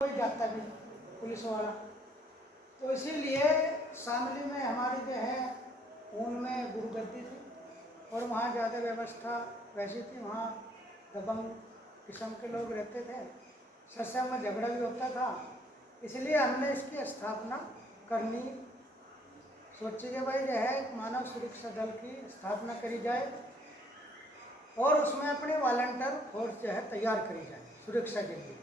कोई जाता भी पुलिस वाला। तो इसीलिए शामली में हमारी जो है उनमें गुरुगद्दी थी और वहाँ ज़्यादा व्यवस्था वैसी थी। वहाँ दबंग किस्म के लोग रहते थे, सत्संग में झगड़ा भी होता था। इसलिए हमने इसकी स्थापना करनी सोची कि भाई जो है मानव सुरक्षा दल की स्थापना करी जाए और उसमें अपने वॉलंटियर फोर्स जो है तैयार करी जाए सुरक्षा के लिए,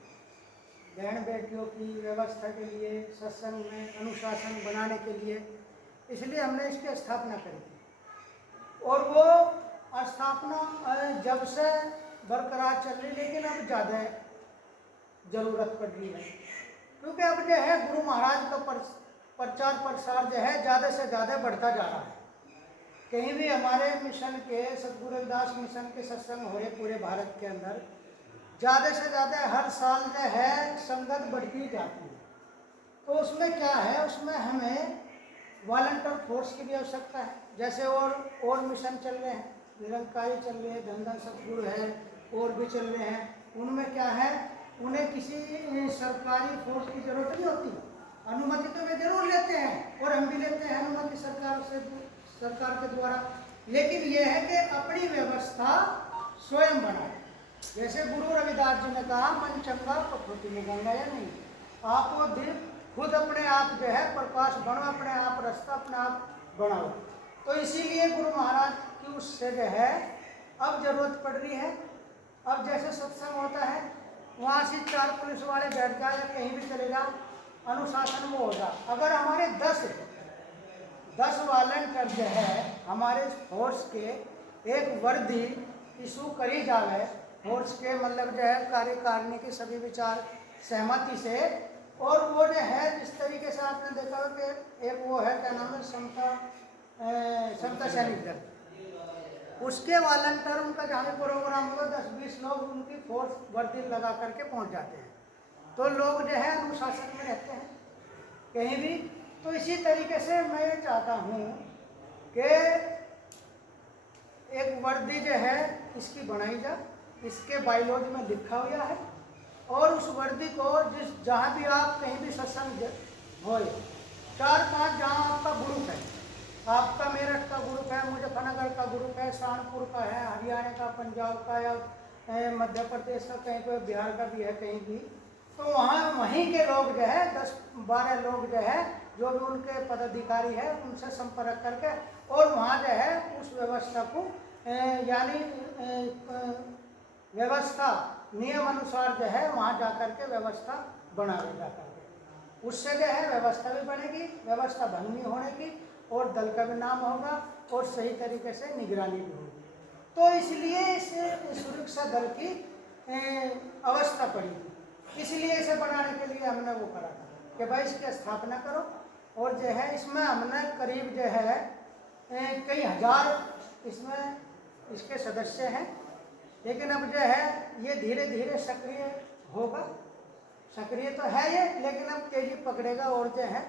बहन बेटियों की व्यवस्था के लिए, सत्संग में अनुशासन बनाने के लिए। इसलिए हमने इसकी स्थापना करी थी और वो स्थापना जब से बरकरार चल रही, लेकिन अब ज़्यादा ज़रूरत पड़ रही है क्योंकि अब जो है गुरु महाराज का प्रचार प्रसार जो है ज़्यादा से ज़्यादा बढ़ता जा रहा है। कहीं भी हमारे मिशन के सतगुरु रविदास मिशन के सत्संग हो रहे पूरे भारत के अंदर, ज़्यादा से ज़्यादा हर साल जो है संगत बढ़ती जाती है। तो उसमें क्या है, उसमें हमें वॉलंटियर फोर्स की भी आवश्यकता है। जैसे और मिशन चल रहे हैं, निरंकारी चल रहे हैं, धन सतगुरु है, और भी चल रहे हैं। उनमें क्या है, उन्हें किसी सरकारी फोर्स की जरूरत नहीं होती। अनुमति तो वे जरूर लेते हैं और हम भी लेते हैं अनुमति सरकार के द्वारा, लेकिन यह है कि अपनी व्यवस्था स्वयं बनाए। जैसे गुरु रविदास जी ने कहा, मन चंगा प्रकृति में गंगा, या नहीं, आपको दीप खुद अपने आप जो है प्रकाश बनो, अपने आप रास्ता अपने आप बनाओ। तो इसीलिए गुरु महाराज की उससे जो है अब जरूरत पड़ रही है। अब जैसे सत्संग होता है वहाँ से 4 पुलिस वाले बैठ जाए या कहीं भी चले जाओ, अनुशासन वो होगा। अगर हमारे 10 वॉलंटियर जो है हमारे फोर्स के एक वर्दी इशू करी जावे, फोर्स के मतलब जो है कार्यकारिणी की सभी विचार सहमति से, और वो जो है जिस तरीके से आपने देखा हो कि एक वो है क्या नाम है, समता सैनिक दल, उसके वॉलंटियर उनका जहाँ भी प्रोग्राम होगा 10-20 लोग उनकी फोर्स वर्दी लगा करके पहुँच जाते हैं। तो लोग जो है अनुशासन में रहते हैं कहीं भी। तो इसी तरीके से मैं ये चाहता हूँ कि एक वर्दी जो है इसकी बनाई जाए, इसके बायोलॉज में लिखा हुआ है, और उस वर्दी को जहाँ भी आप कहीं भी सत्संग हो, 4-5 जहाँ आपका ग्रुप है, आपका मेरठ का ग्रुप है, मुजफ्फरनगर का ग्रुप है, सहारनपुर का है, हरियाणा का, पंजाब का, या मध्य प्रदेश का, कहीं कोई बिहार का भी है कहीं भी, तो वहाँ वहीं के लोग जो है 10-12 लोग जो है जो भी उनके पदाधिकारी है उनसे संपर्क करके और वहाँ जो है उस व्यवस्था को यानी व्यवस्था नियम अनुसार जो है वहाँ जा करके व्यवस्था बना ले जा करके, उससे जो है व्यवस्था भी बनेगी, व्यवस्था भंग नहीं होने की, और दल का भी नाम होगा और सही तरीके से निगरानी भी होगी। तो इसलिए इस सुरक्षा दल की अवस्था पड़ी थी। इसलिए इसे बनाने के लिए हमने वो करा था कि भाई इसकी स्थापना करो, और जो है इसमें हमने करीब जो है कई हजार इसमें इसके सदस्य हैं। लेकिन अब जो है ये धीरे धीरे सक्रिय होगा, सक्रिय तो है ये, लेकिन अब तेजी पकड़ेगा। और जो है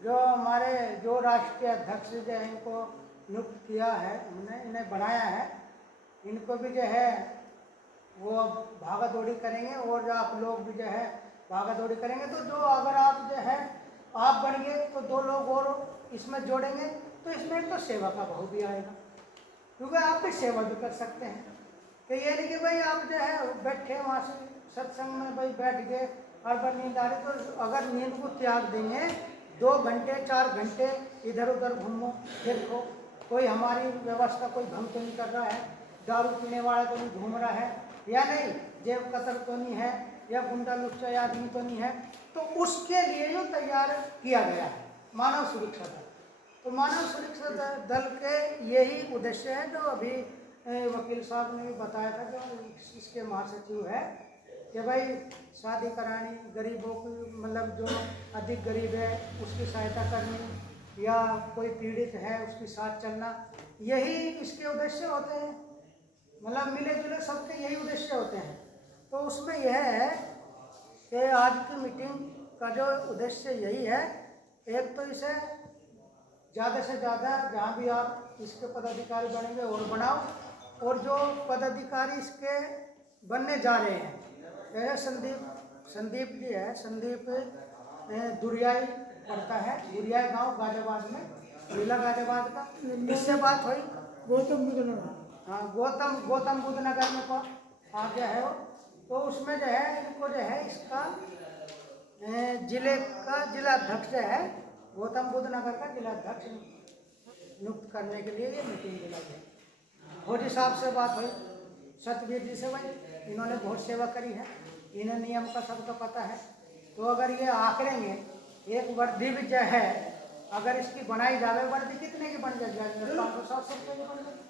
जो हमारे जो राष्ट्रीय अध्यक्ष जो है इनको नियुक्त किया है, हमने इन्हें बनाया है, इनको भी जो है वो भागा दौड़ी करेंगे, और जो आप लोग भी जो है भागा दौड़ी करेंगे। तो जो अगर आप जो है आप बन गए तो 2 लोग और इसमें जोड़ेंगे, तो इसमें तो सेवा का भाव भी आएगा, क्योंकि आप भी सेवा भी कर सकते हैं। कि ये नहीं कि भाई आप जो है बैठे वहाँ से सत्संग में भाई बैठ गए और बार नींद आ रही, तो अगर नींद को त्याग देंगे 2 घंटे 4 घंटे इधर उधर घूमो देखो, कोई हमारी व्यवस्था कोई भंग तो नहीं कर रहा है, दारू पीने वाला तो नहीं घूम रहा है, या नहीं जेब कतर तो नहीं है, या गुंडा लुच्चा आदमी तो नहीं है, तो उसके लिए जो तैयार किया गया है मानव सुरक्षा दल। तो मानव सुरक्षा दल के यही उद्देश्य है जो अभी वकील साहब ने भी बताया था, जो इसके महासचिव है, कि भाई शादी करानी, गरीबों को मतलब जो अधिक गरीब है उसकी सहायता करनी, या कोई पीड़ित है उसके साथ चलना, यही इसके उद्देश्य होते हैं। मतलब मिले जुले सबके यही उद्देश्य होते हैं। तो उसमें यह है कि आज की मीटिंग का जो उद्देश्य यही है, एक तो इसे ज़्यादा से ज़्यादा जहाँ भी आप इसके पदाधिकारी बनेंगे और बनाओ, और जो पदाधिकारी इसके बनने जा रहे हैं जैसे संदीप संदीप जी है, संदीप दुरियाई पड़ता है, दुरियाई गांव गाजियाबाद में, जिला गाजियाबाद का। इससे बात हुई गौतम बुद्ध नगर। हाँ, गौतम बुद्ध नगर में को आ गया है वो। तो उसमें जो है इनको जो है इसका जिले का जिलाध्यक्ष जो है गौतम बुद्ध नगर का जिलाध्यक्ष नियुक्त करने के लिए ये मीटिंग बुलाई है। भोजी साहब से बात हुई, सतवीर जी से भाई, इन्होंने बहुत सेवा करी है, इन्हें नियम का सबका पता है। तो अगर ये आकड़ेंगे एक वर्दी भी जो है अगर इसकी बनाई जाए, वर्दी कितने की बन जाएगी? 500-700 रुपये की बन जाएगी।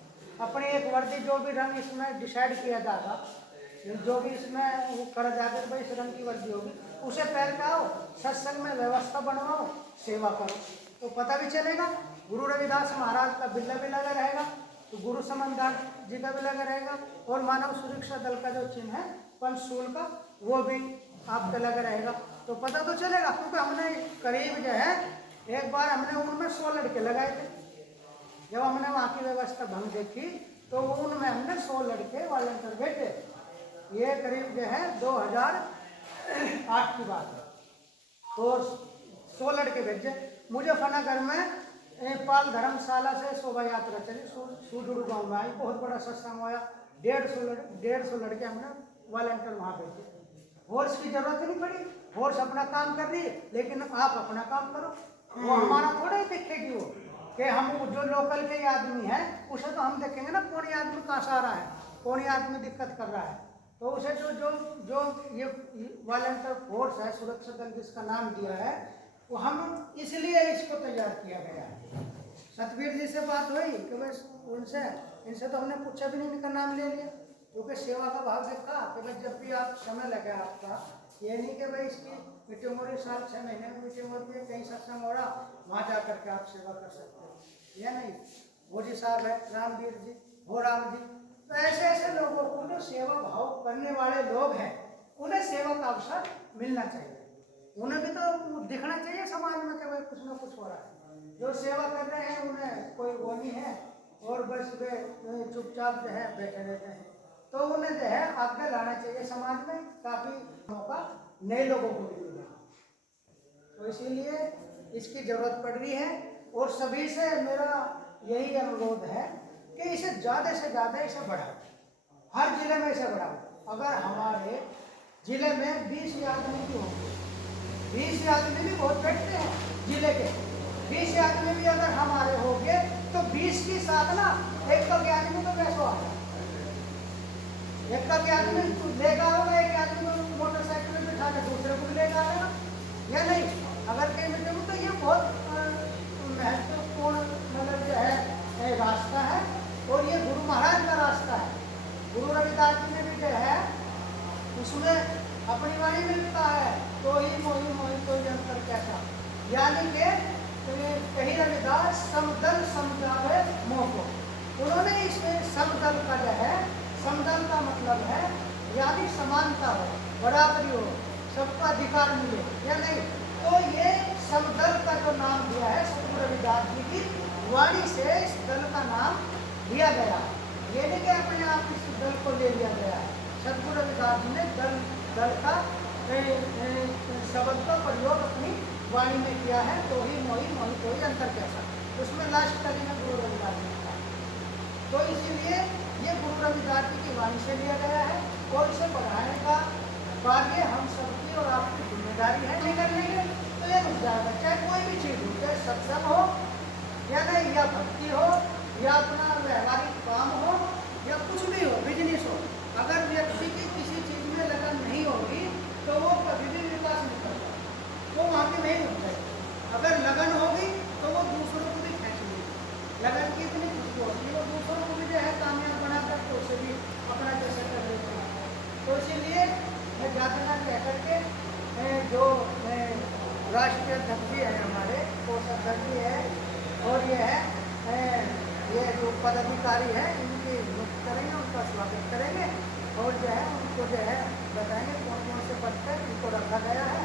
अपनी एक वर्दी जो भी रंग इसमें डिसाइड किया जाएगा, जो भी इसमें वो करा जाएगा भाई इस रंग की वर्दी होगी, उसे पहन के आओ, सत्संग में व्यवस्था बनवाओ, सेवा करो, तो पता भी चलेगा। गुरु रविदास महाराज का बिल्ला भी लगा रहेगा, तो गुरु समनदास जी का भी लगा रहेगा, और मानव सुरक्षा दल का जो चिन्ह है पंचशूल का वो भी आपका लगा रहेगा, तो पता तो चलेगा। क्योंकि हमने करीब जो है एक बार हमने उनमें 100 लड़के लगाए थे। जब हमने वहाँ की व्यवस्था भंग देखी तो उनमें हमने 100 लड़के वॉलंटियर भेजे। ये करीब जो है 2008 की बात है, तो 100 लड़के भेजे। मुझे फनागर में पाल धर्मशाला से शोभा यात्रा चली, सूडुड़ू गाँव में आई, बहुत बड़ा सत्संग हुआ, 150 लड़के हमने वॉलंटियर वहाँ भेजे। फोर्स की जरूरत नहीं पड़ी, फोर्स अपना काम कर रही है, लेकिन आप अपना काम करो, वो हमारा थोड़ा ही देखेगी वो कि हम जो लोकल के आदमी है उसे तो हम देखेंगे ना कौन ही आदमी कहाँ से आ रहा है, कौन ही आदमी दिक्कत कर रहा है। तो उसे जो जो जो ये वॉलंटियर फोर्स है, सुरक्षा दल जिसका नाम दिया है, वो हम इसलिए इसको तैयार किया गया है। सतवीर जी से बात हुई कि भाई इनसे तो हमने पूछा भी नहीं, इनका नाम ले लिया, क्योंकि सेवा का भाव देखा कि भाई जब भी आप समय लगे आपका, ये नहीं कि भाई इसकी मीटिंग हो रही, साल 6 महीने में मीटिंग होती है, कहीं सत्संग हो रहा, वहाँ जा करके आप सेवा कर सकते हो, या नहीं। भोजी साहब है, रामवीर जी, हो राम जी, तो ऐसे ऐसे लोगों को जो सेवा भाव करने वाले लोग हैं उन्हें सेवा का अवसर मिलना चाहिए, उन्हें भी तो दिखना चाहिए समाज में कि भाई कुछ ना कुछ हो रहा है। जो सेवा कर रहे हैं उन्हें कोई वो नहीं है और बस वे चुपचाप जो है बैठे रहते हैं, तो उन्हें जो है आगे लाना चाहिए समाज में, काफ़ी मौका नए लोगों को भी मिलेगा। तो इसीलिए इसकी ज़रूरत पड़ रही है, और सभी से मेरा यही अनुरोध है कि इसे ज़्यादा से ज़्यादा इसे बढ़ाओ, हर जिले में इसे बढ़ाओ। अगर हमारे जिले में 20 आदमी भी होंगे, 20 आदमी भी बहुत बैठते हैं जिले के, 20 आदमी भी अगर हमारे होंगे तो 20 की साधना एक का आदमी तो कैसे आ रहा है, एक का आदमी लेगा होगा, एक आदमी को मोटरसाइकिल में बिठा के दूसरे को भी लेगा आएगा, या नहीं। अगर कहीं मिले तो ये बहुत महत्वपूर्ण मतलब जो है रास्ता है, और ये गुरु महाराज का रास्ता है। गुरु रविदास जी ने भी जो है उसमें अपनी वाणी में लिखा है, तो ही मोही मोही कोई अंतर कैसा, यानी कि कहीं रविदास समदल समझावे मोह को, उन्होंने इसमें समदल का जो है, समदल का मतलब है यानी समानता हो, बराबरी हो, सबका अधिकार मिले, या नहीं। तो ये समदल का जो नाम दिया है सतगुरु रविदास जी की वाणी से इस दल का नाम दिया गया, ये नहीं कि अपने आप इस दल को ले लिया गया है। सतगुरु रविदास जी ने दल का शब्द का प्रयोग अपनी वाणी में किया है, तो ही मोही मोही कोई अंतर कैसा, उसमें लास्ट कली में गुरु रविदास जी का, तो इसीलिए ये गुरु रविदास जी की वाणी से लिया गया है, और इसे बढ़ाने का कार्य हम सबकी और आपकी जिम्मेदारी है। नहीं कर लेंगे तो ये रुक जाएगा, चाहे कोई भी चीज़ हो, चाहे सत्संग हो या नहीं, या भक्ति हो, या अपना व्यवहारिक काम हो, या कुछ भी हो, बिजनेस हो, अगर व्यक्ति की किसी चीज़ में लगन नहीं होगी तो वो कभी भी विकास नहीं करता, वो वहाँ के नहीं रुक जाएगी। अगर लगन होगी तो वो दूसरों को भी खींच लेगी, लगन की इतनी खुशबू होती है, वो दूसरों को भी जो है कामयाब बना करके उसे भी अपना जैसा कर लेते हैं। तो इसीलिए मैं जातना कह करके जो राष्ट्रीय अध्यक्ष है हमारे कोषाध्यक्ष जी है, और ये है ये जो पदाधिकारी है इनकी नियुक्ति करेंगे, उनका स्वागत करेंगे, और जो है उनको जो है बताएंगे कौन कौन से पद पर इनको रखा गया है।